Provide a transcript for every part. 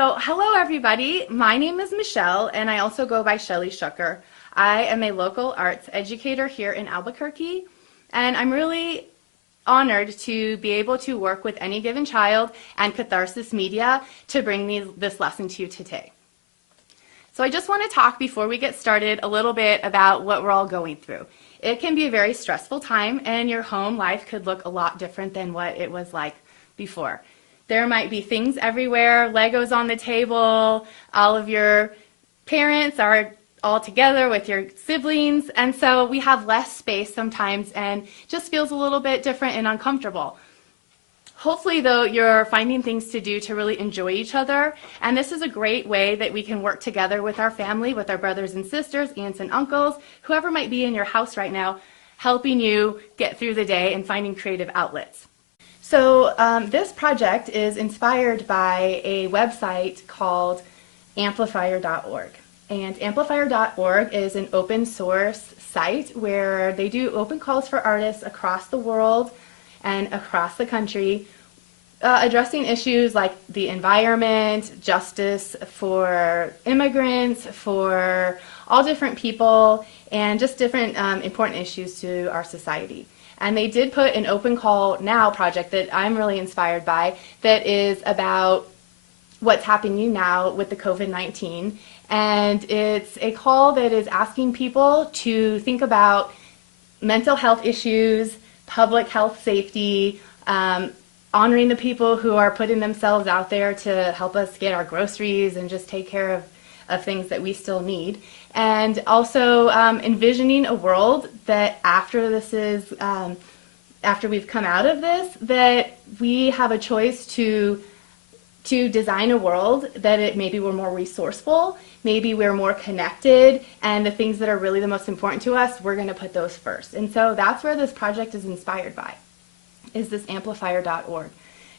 So hello everybody, my name is Michelle and I also go by Shelly Shucker. I am a local arts educator here in Albuquerque and I'm really honored to be able to work with Any Given Child and Catharsis Media to bring this lesson to you today. So I just want to talk before we get started a little bit about what we're all going through. It can be a very stressful time and your home life could look a lot different than what it was like before. There might be things everywhere, Legos on the table, all of your parents are all together with your siblings, and so we have less space sometimes and just feels a little bit different and uncomfortable. Hopefully, though, you're finding things to do to really enjoy each other, and this is a great way that we can work together with our family, with our brothers and sisters, aunts and uncles, whoever might be in your house right now, helping you get through the day and finding creative outlets. So this project is inspired by a website called amplifier.org. And amplifier.org is an open source site where they do open calls for artists across the world and across the country, addressing issues like the environment, justice for immigrants, for all different people, and just different important issues to our society. And they did put an Open Call Now project that I'm really inspired by that is about what's happening now with the COVID-19. And it's a call that is asking people to think about mental health issues, public health safety, honoring the people who are putting themselves out there to help us get our groceries and just take care of things that we still need. And also envisioning a world that after this is, after we've come out of this, that we have a choice to design a world that maybe we're more resourceful, maybe we're more connected, and the things that are really the most important to us, we're going to put those first. And so that's where this project is inspired by, is this amplifier.org.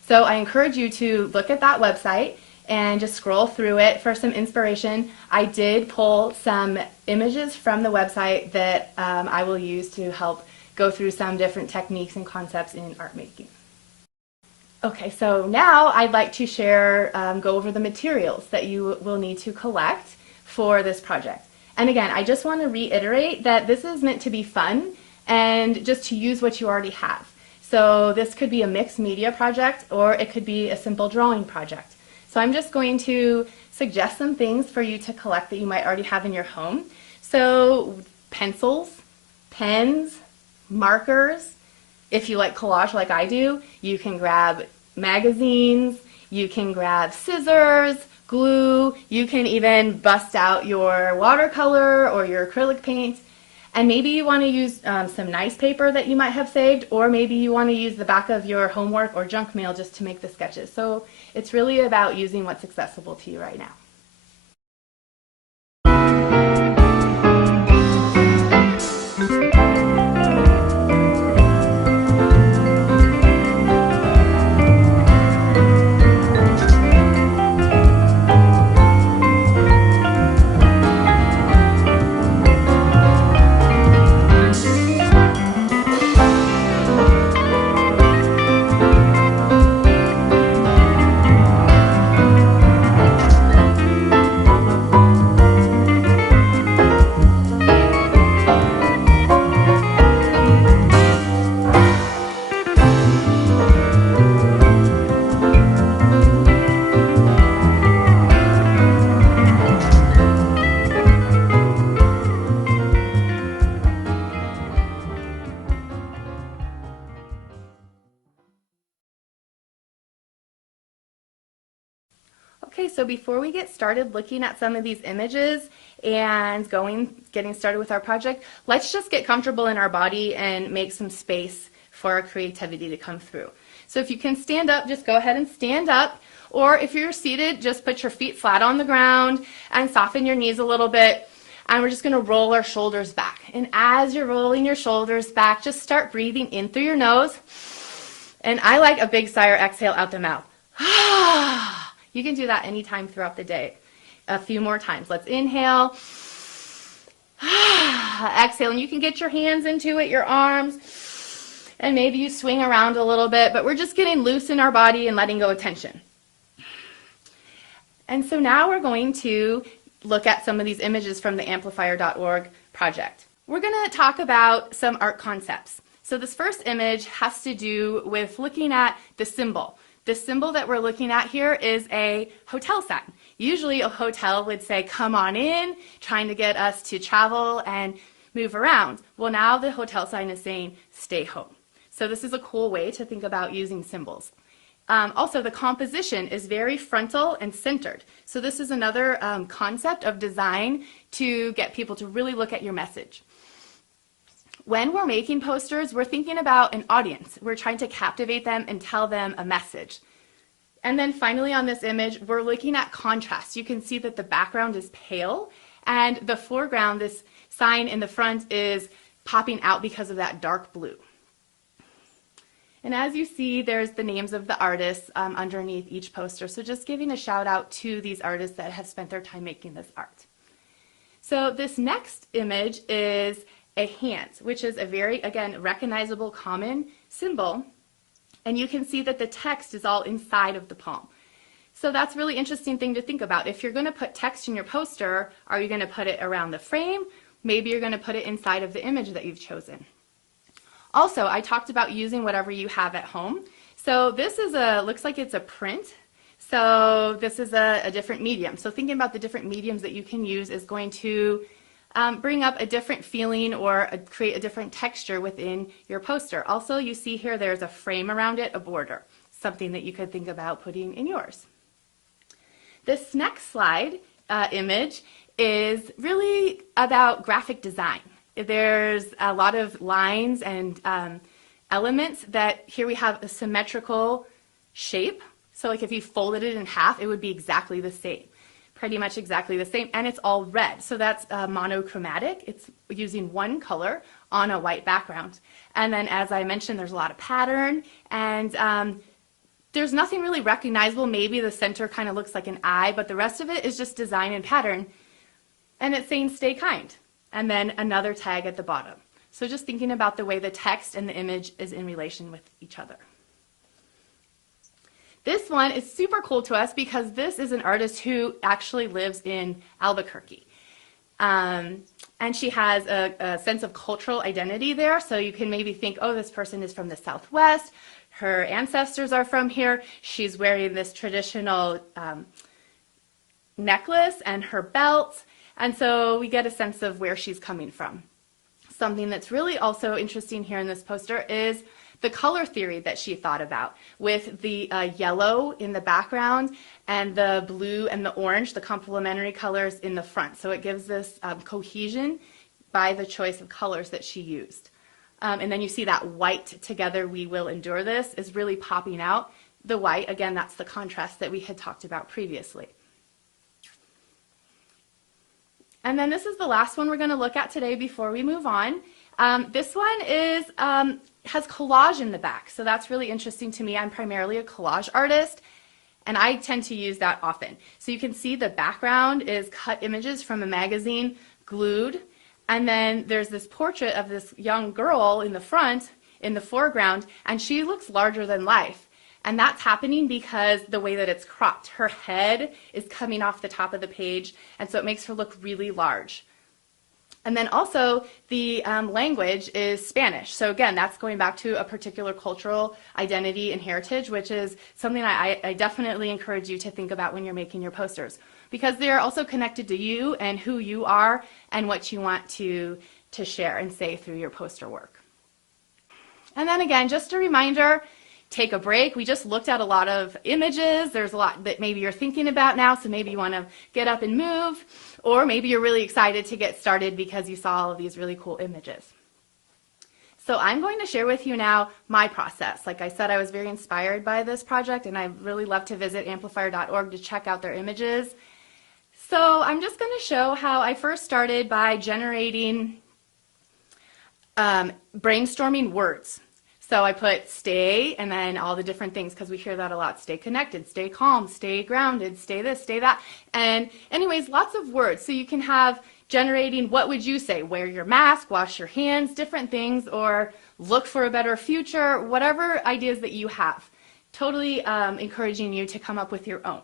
So I encourage you to look at that website and just scroll through it for some inspiration. I did pull some images from the website that I will use to help go through some different techniques and concepts in art making. Okay, so now I'd like to share, go over the materials that you will need to collect for this project. And again, I just want to reiterate that this is meant to be fun and just to use what you already have. So this could be a mixed media project or it could be a simple drawing project. So I'm just going to suggest some things for you to collect that you might already have in your home. So pencils, pens, markers. If you like collage like I do, you can grab magazines, you can grab scissors, glue, you can even bust out your watercolor or your acrylic paint. And maybe you want to use some nice paper that you might have saved, or maybe you want to use the back of your homework or junk mail just to make the sketches. So it's really about using what's accessible to you right now. Okay, so before we get started looking at some of these images and getting started with our project, let's just get comfortable in our body and make some space for our creativity to come through. So if you can stand up, just go ahead and stand up, or if you're seated, just put your feet flat on the ground and soften your knees a little bit, and we're just going to roll our shoulders back. And as you're rolling your shoulders back, just start breathing in through your nose, and I like a big sigh or exhale out the mouth. You can do that anytime throughout the day. A few more times. Let's inhale. Exhale. And you can get your hands into it, your arms. And maybe you swing around a little bit. But we're just getting loose in our body and letting go of tension. And so now we're going to look at some of these images from the amplifier.org project. We're going to talk about some art concepts. So this first image has to do with looking at the symbol. The symbol that we're looking at here is a hotel sign. Usually a hotel would say, come on in, trying to get us to travel and move around. Well, now the hotel sign is saying, stay home. So this is a cool way to think about using symbols. Also, the composition is very frontal and centered. So this is another concept of design to get people to really look at your message. When we're making posters, we're thinking about an audience. We're trying to captivate them and tell them a message. And then finally on this image, we're looking at contrast. You can see that the background is pale and the foreground, this sign in the front, is popping out because of that dark blue. And as you see, there's the names of the artists underneath each poster. So just giving a shout out to these artists that have spent their time making this art. So this next image is a hand, which is a very, again, recognizable common symbol. And you can see that the text is all inside of the palm. So that's a really interesting thing to think about. If you're going to put text in your poster, are you going to put it around the frame? Maybe you're going to put it inside of the image that you've chosen. Also, I talked about using whatever you have at home. So this is looks like it's a print. So this is a different medium. So thinking about the different mediums that you can use is going to bring up a different feeling or create a different texture within your poster. Also, you see here there's a frame around it, a border, something that you could think about putting in yours. This next slide image is really about graphic design. There's a lot of lines and elements that here we have a symmetrical shape. So like if you folded it in half, it would be exactly the same. Pretty much exactly the same, and it's all red. So that's monochromatic. It's using one color on a white background. And then as I mentioned, there's a lot of pattern, and there's nothing really recognizable. Maybe the center kind of looks like an eye, but the rest of it is just design and pattern. And it's saying stay kind. And then another tag at the bottom. So just thinking about the way the text and the image is in relation with each other. This one is super cool to us because this is an artist who actually lives in Albuquerque. And she has a sense of cultural identity there. So you can maybe think, oh, this person is from the Southwest. Her ancestors are from here. She's wearing this traditional necklace and her belt. And so we get a sense of where she's coming from. Something that's really also interesting here in this poster is the color theory that she thought about, with the yellow in the background and the blue and the orange, the complementary colors in the front. So it gives this cohesion by the choice of colors that she used. And then you see that white, together we will endure this, is really popping out. The white, again, that's the contrast that we had talked about previously. And then this is the last one we're going to look at today before we move on. This one is has collage in the back, so that's really interesting to me. I'm primarily a collage artist, and I tend to use that often. So you can see the background is cut images from a magazine glued, and then there's this portrait of this young girl in the front, in the foreground, and she looks larger than life. And that's happening because the way that it's cropped. Her head is coming off the top of the page, and so it makes her look really large. And then also the language is Spanish. So again, that's going back to a particular cultural identity and heritage, which is something I definitely encourage you to think about when you're making your posters, because they're also connected to you and who you are and what you want to share and say through your poster work. And then again, just a reminder, take a break. We just looked at a lot of images. There's a lot that maybe you're thinking about now, so maybe you want to get up and move, or maybe you're really excited to get started because you saw all of these really cool images. So I'm going to share with you now my process. Like I said, I was very inspired by this project, and I really love to visit amplifier.org to check out their images. So I'm just going to show how I first started by generating, brainstorming words. So I put stay and then all the different things, because we hear that a lot. Stay connected, stay calm, stay grounded, stay this, stay that. And anyways, lots of words. So you can have generating, what would you say? Wear your mask, wash your hands, different things, or look for a better future, whatever ideas that you have. Totally encouraging you to come up with your own.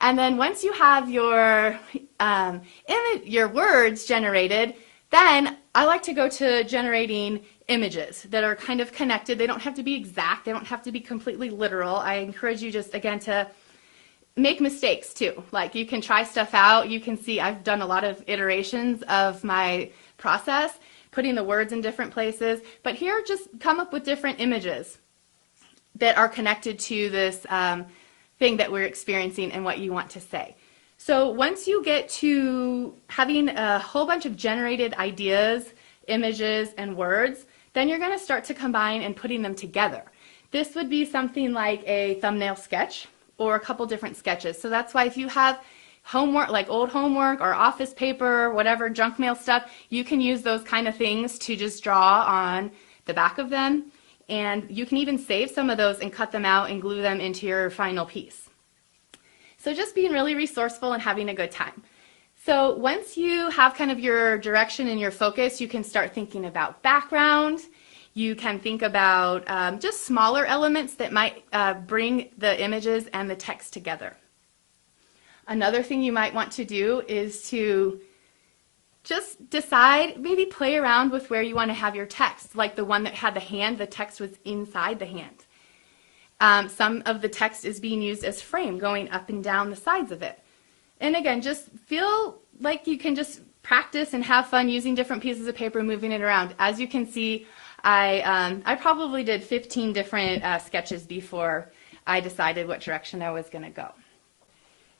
And then once you have your your words generated, then I like to go to generating images that are kind of connected. They don't have to be exact. They don't have to be completely literal. I encourage you just, again, to make mistakes too. Like, you can try stuff out. You can see I've done a lot of iterations of my process, putting the words in different places. But here, just come up with different images that are connected to this thing that we're experiencing and what you want to say. So once you get to having a whole bunch of generated ideas, images, and words, then you're going to start to combine and putting them together. This would be something like a thumbnail sketch or a couple different sketches. So that's why if you have homework, like old homework or office paper, whatever, junk mail stuff, you can use those kind of things to just draw on the back of them. And you can even save some of those and cut them out and glue them into your final piece. So just being really resourceful and having a good time. So once you have kind of your direction and your focus, you can start thinking about background. You can think about just smaller elements that might bring the images and the text together. Another thing you might want to do is to just decide, maybe play around with where you want to have your text. Like the one that had the hand, the text was inside the hand. Some of the text is being used as frame, going up and down the sides of it. And again, just feel like you can just practice and have fun using different pieces of paper, moving it around. As you can see, I probably did 15 different sketches before I decided what direction I was going to go.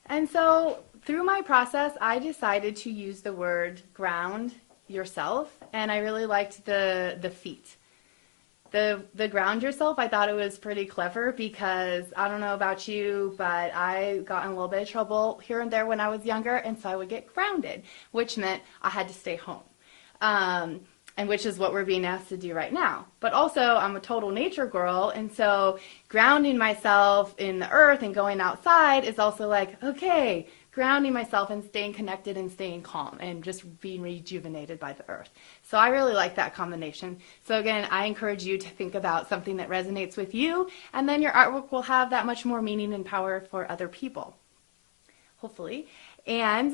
And so through my process, I decided to use the word ground yourself, and I really liked the feet. The ground yourself, I thought it was pretty clever because I don't know about you, but I got in a little bit of trouble here and there when I was younger, and so I would get grounded, which meant I had to stay home, and which is what we're being asked to do right now. But also, I'm a total nature girl, and so grounding myself in the earth and going outside is also like, okay, grounding myself and staying connected and staying calm and just being rejuvenated by the earth. So I really like that combination. So again, I encourage you to think about something that resonates with you, and then your artwork will have that much more meaning and power for other people, hopefully. And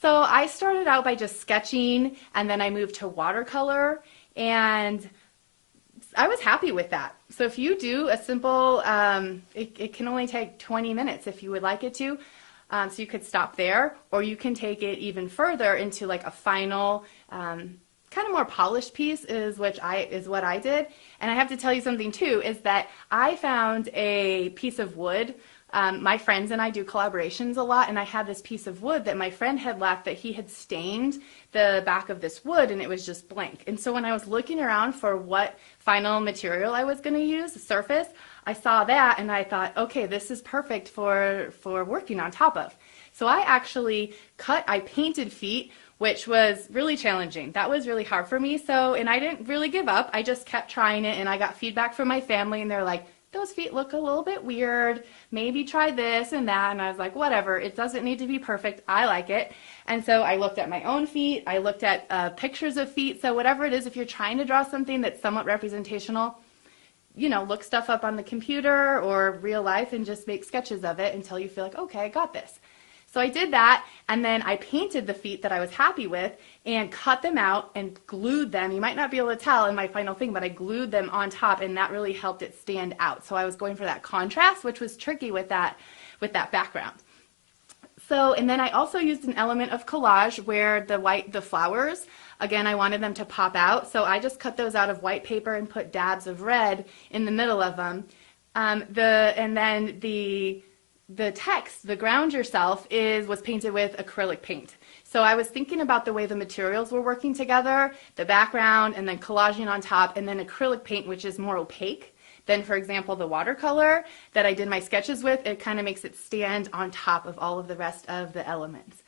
so I started out by just sketching, and then I moved to watercolor, and I was happy with that. So if you do a simple, it can only take 20 minutes if you would like it to. So you could stop there, or you can take it even further into like a final, kind of more polished piece is what I did. And I have to tell you something too, is that I found a piece of wood. My friends and I do collaborations a lot, and I had this piece of wood that my friend had left that he had stained the back of this wood, and it was just blank. And so when I was looking around for what final material I was going to use, surface, I saw that and I thought, okay, this is perfect for working on top of. So I actually I painted feet, which was really challenging. That was really hard for me. And I didn't really give up. I just kept trying it, and I got feedback from my family, and they're like, those feet look a little bit weird. Maybe try this and that. And I was like, whatever. It doesn't need to be perfect. I like it. And so I looked at my own feet. I looked at pictures of feet. So whatever it is, if you're trying to draw something that's somewhat representational, you know, look stuff up on the computer or real life and just make sketches of it until you feel like, okay, I got this. So I did that, and then I painted the feet that I was happy with and cut them out and glued them. You might not be able to tell in my final thing, but I glued them on top, and that really helped it stand out. So I was going for that contrast, which was tricky with that background. So, and then I also used an element of collage where the flowers, again, I wanted them to pop out. So I just cut those out of white paper and put dabs of red in the middle of them. And then the text, the ground yourself, was painted with acrylic paint. So I was thinking about the way the materials were working together, the background, and then collaging on top, and then acrylic paint, which is more opaque than, for example, the watercolor that I did my sketches with. It kind of makes it stand on top of all of the rest of the elements.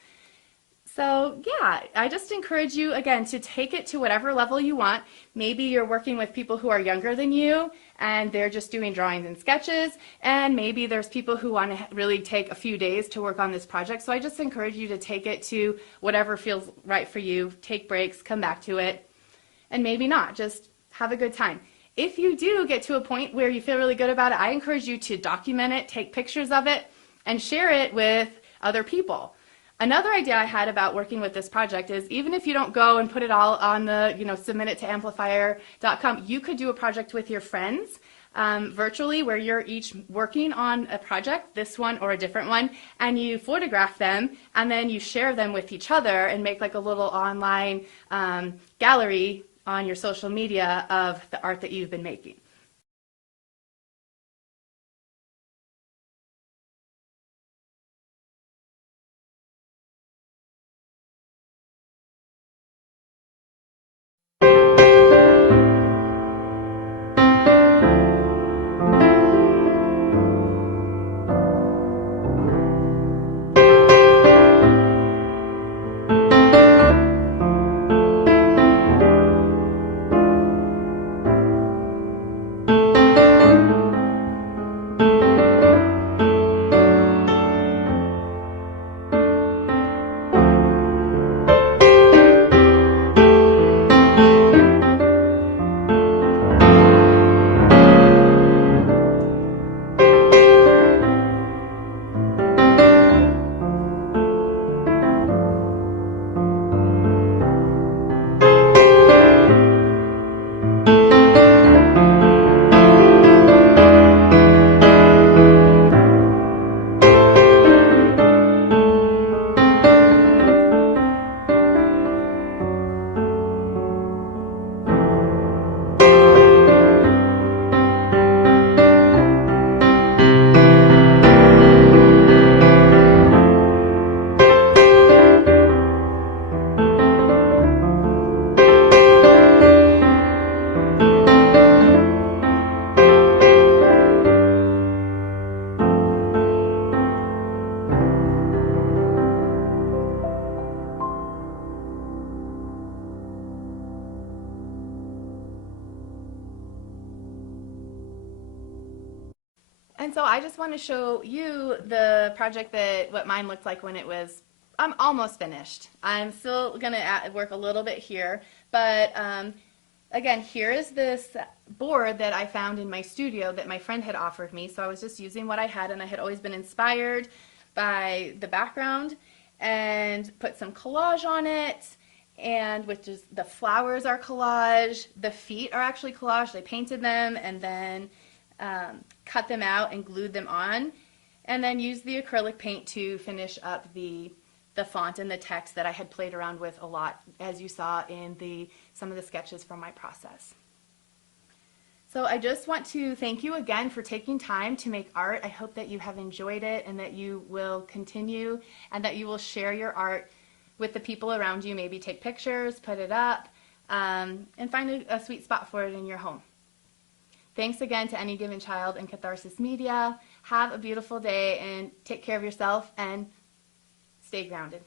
So yeah, I just encourage you, again, to take it to whatever level you want. Maybe you're working with people who are younger than you, and they're just doing drawings and sketches, and maybe there's people who want to really take a few days to work on this project. So I just encourage you to take it to whatever feels right for you. Take breaks, come back to it, and maybe not. Just have a good time. If you do get to a point where you feel really good about it, I encourage you to document it, take pictures of it, and share it with other people. Another idea I had about working with this project is even if you don't go and put it all on the, submit it to amplifier.com, you could do a project with your friends virtually where you're each working on a project, this one or a different one, and you photograph them and then you share them with each other and make like a little online gallery on your social media of the art that you've been making. And so I just want to show you the project what mine looked like when it was, I'm almost finished. I'm still going to work a little bit here, but again, here is this board that I found in my studio that my friend had offered me. So I was just using what I had, and I had always been inspired by the background and put some collage on it. And which is the flowers are collage, the feet are actually collage. They painted them and then cut them out and glued them on, and then used the acrylic paint to finish up the font and the text that I had played around with a lot, as you saw in some of the sketches from my process. So I just want to thank you again for taking time to make art. I hope that you have enjoyed it and that you will continue and that you will share your art with the people around you. Maybe take pictures, put it up, and find a sweet spot for it in your home. Thanks again to Any Given Child and Catharsis Media. Have a beautiful day and take care of yourself and stay grounded.